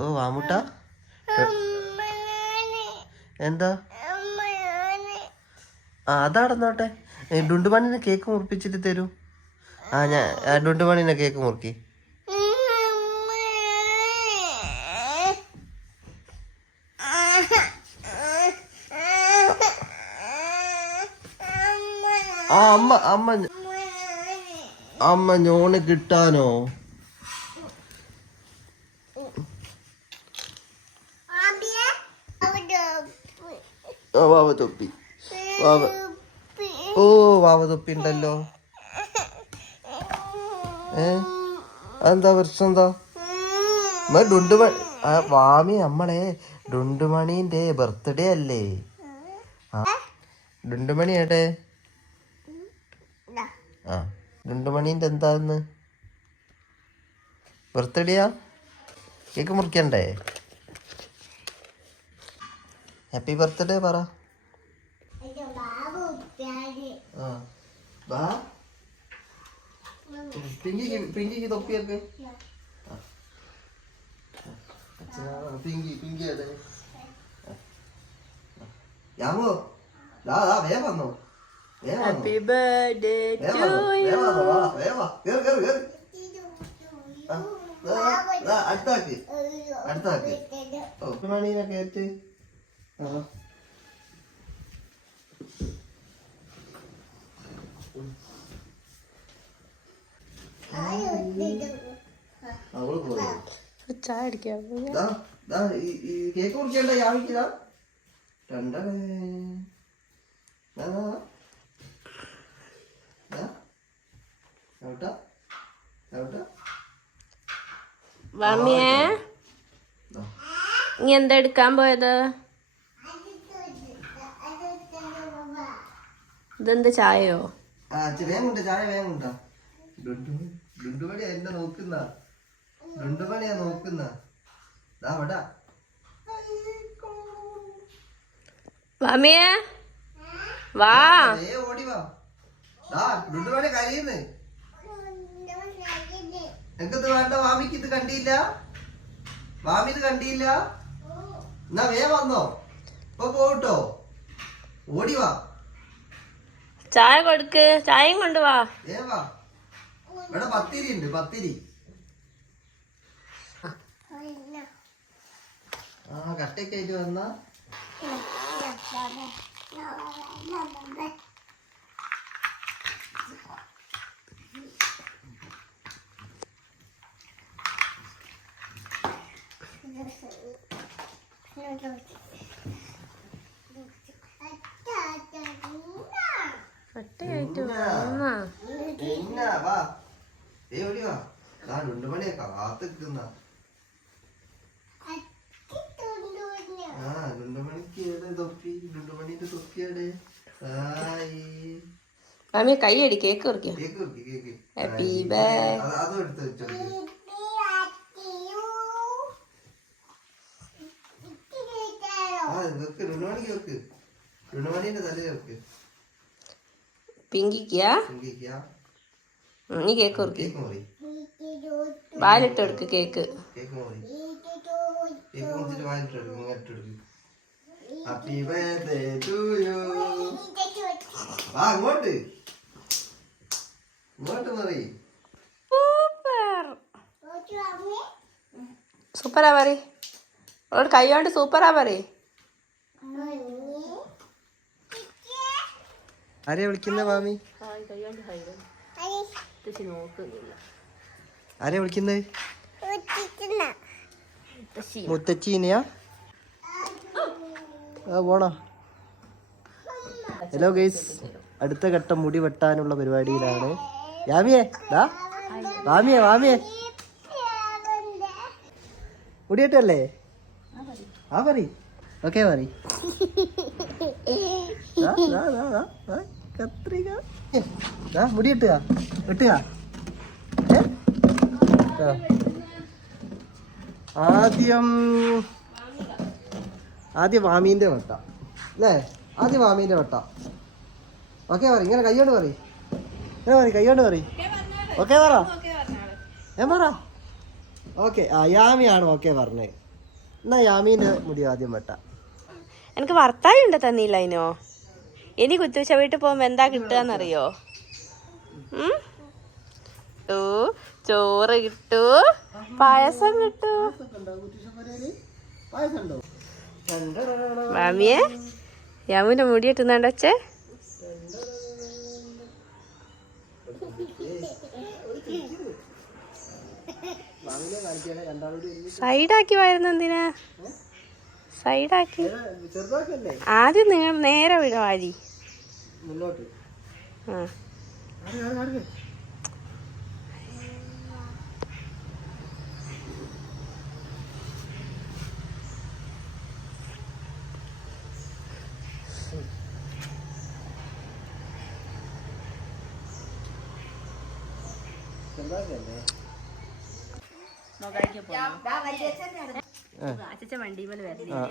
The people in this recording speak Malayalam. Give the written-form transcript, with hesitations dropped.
ഓ വാമുട്ട എന്താ? ആ അതടന്നോട്ടെ. ഡുണ്ടുമണിനെ കേക്ക് മുറിപ്പിച്ചിട്ട് തരൂ. ഞാൻ ഡുണ്ടുമണിനെ കേക്ക് മുറുക്കി. ആ അമ്മ അമ്മ അമ്മ ഞോണ് കിട്ടാനോ? വാവ തൊപ്പി വാവ. ഓ വാവ തൊപ്പി ഉണ്ടല്ലോ. അതെന്താ പ്രശ്നം? എന്താ ഡുണ്ടുമണി? വാമി നമ്മളെ ഡുണ്ടുമണീന്റെ ബർത്ത്ഡേ അല്ലേ? ഡുണ്ടുമണി ഏട്ടെ? ആ ഡുണ്ടുമണീന്റെ എന്താന്ന് ബർത്ത്ഡേയാ? കേക്ക് മുറിക്കണ്ടേ? ഹാപ്പി ബർത്ത്ഡേ പറ. പിങ്കിക്ക് തൊപ്പിയൊക്കെ പിങ്കി അതെ. യാമോ വേഗം വന്നോ. Happy birthday to you. അടുത്താക്ക് അടുത്താക്ക്. മണീനെ കേട്ട് ചായ അടിക്കാം. കേക്ക് മുറിക്കണ്ട. യാമിക്കില്ല വാമിയേ, നീ എന്താ എടുക്കാൻ പോയത്? ഇതെന്ത് ചായയോ? വേഗമുണ്ട് ചായ വേഗമുണ്ട. ഡുണ്ടുമണിയാ എന്നെ നോക്കുന്ന. ഡുണ്ടുമണിയാ നോക്കുന്ന. വാമിയേ വാ. ഓടി വാ. ഡുണ്ടുമണി കരയുന്നു. എനിക്കത് വേണ്ട. വാമിക്ക് ഇത് കണ്ടില്ല. വാമി ഇത് കണ്ടില്ല. എന്നാ വന്നോ. ഇപ്പൊ പോട്ടോ. ഓടി വാ. ചായ കൊടുക്ക്. ചായയും കൊണ്ടുവാ. വാ. ഇവിടെ പത്തിരി ഉണ്ട്. പത്തിരി കട്ടയൊക്കെ ആയിട്ട് വന്ന ഡുണ്ടുമണിയെ കാത്തിക്കുന്ന. ഡുണ്ടുമണിക്ക് തൊപ്പി. ഡുണ്ടുമണിന്റെ തൊപ്പിയുടെ മാമി കൈ അടി. കേക്ക് മുറിക്കാം. കേക്ക് മുറിക്ക്. Cake happy birthday. അതും എടുത്ത് വെച്ചോ. വെക്ക്. ഡുണ്ടുമണിക്ക് വെക്ക്. ഡുണ്ടുമണിന്റെ തലയിൽ വെക്ക്. പിങ്കിക്കാ? പിങ്കിക്കാ? നീ കേക്ക് മുറിക്ക്. കേക്ക് മുറി. വാലിട്ട് കൊടുക്ക് കേക്ക്. കേക്ക് മുറി. കേക്ക് മുറിച്ചിട്ട് വാലിട്ട് എടുക്കും. ഇങ്ങോട്ട് എടുക്കും. Happy birthday to you. വാ അങ്ങോട്ട്. ഇങ്ങോട്ട് മുറി. സൂപ്പറാ പറ. അവളോട് കൈ കൊണ്ട് സൂപ്പറാ പറ. ആരെയാ വിളിക്കുന്ന മാമി? ആരെയാ വിളിക്കുന്നത്? മുത്തച്ചീനെയാ? പോണോ? ഹലോ ഗൈസ്, അടുത്ത ഘട്ടം മുടി വെട്ടാനുള്ള പരിപാടിയിലാണ്. യാമിയേ വാമിയേ വാമിയേ മുടി വെട്ടല്ലേ? പറ. ഓക്കെ പറ. കത്രിക മുടി വെട്ടുക. ആദ്യം വാമീൻ്റെ വെട്ട അല്ലേ? ആദ്യം വാമീൻ്റെ വെട്ട. ഓക്കെ പറ. ഇങ്ങനെ കൈയോണ്ട് പറ. ഇങ്ങനെ പറ. കൈയോണ്ട് പറ. ഓക്കെ പറ. ഞാൻ പറ. ഓക്കെ. യാമിയാണ് ഓക്കെ പറഞ്ഞത്. എന്നാ യാമീൻ്റെ മുടി ആദ്യം വെട്ടാം. എനിക്ക് വർത്താനം ഉണ്ട് തന്നില്ല അതിനോ. ഇനി കുത്തുവച്ച വീട്ടിൽ പോകുമ്പോ എന്താ കിട്ടുകയെന്നറിയോ? ചോറ് കിട്ടൂ, പായസം കിട്ടൂ. മാമിയെ യാമുവിന്റെ മുടി കിട്ടുന്നുണ്ടോ അച്ഛേ? സൈഡാക്കി വരുന്ന എന്തിനാ? സൈഡാക്കി ആദ്യം നിങ്ങൾ നേരെ വിട വഴി. ആ അച്ഛൻ വണ്ടി പോലെ വരുന്നത്.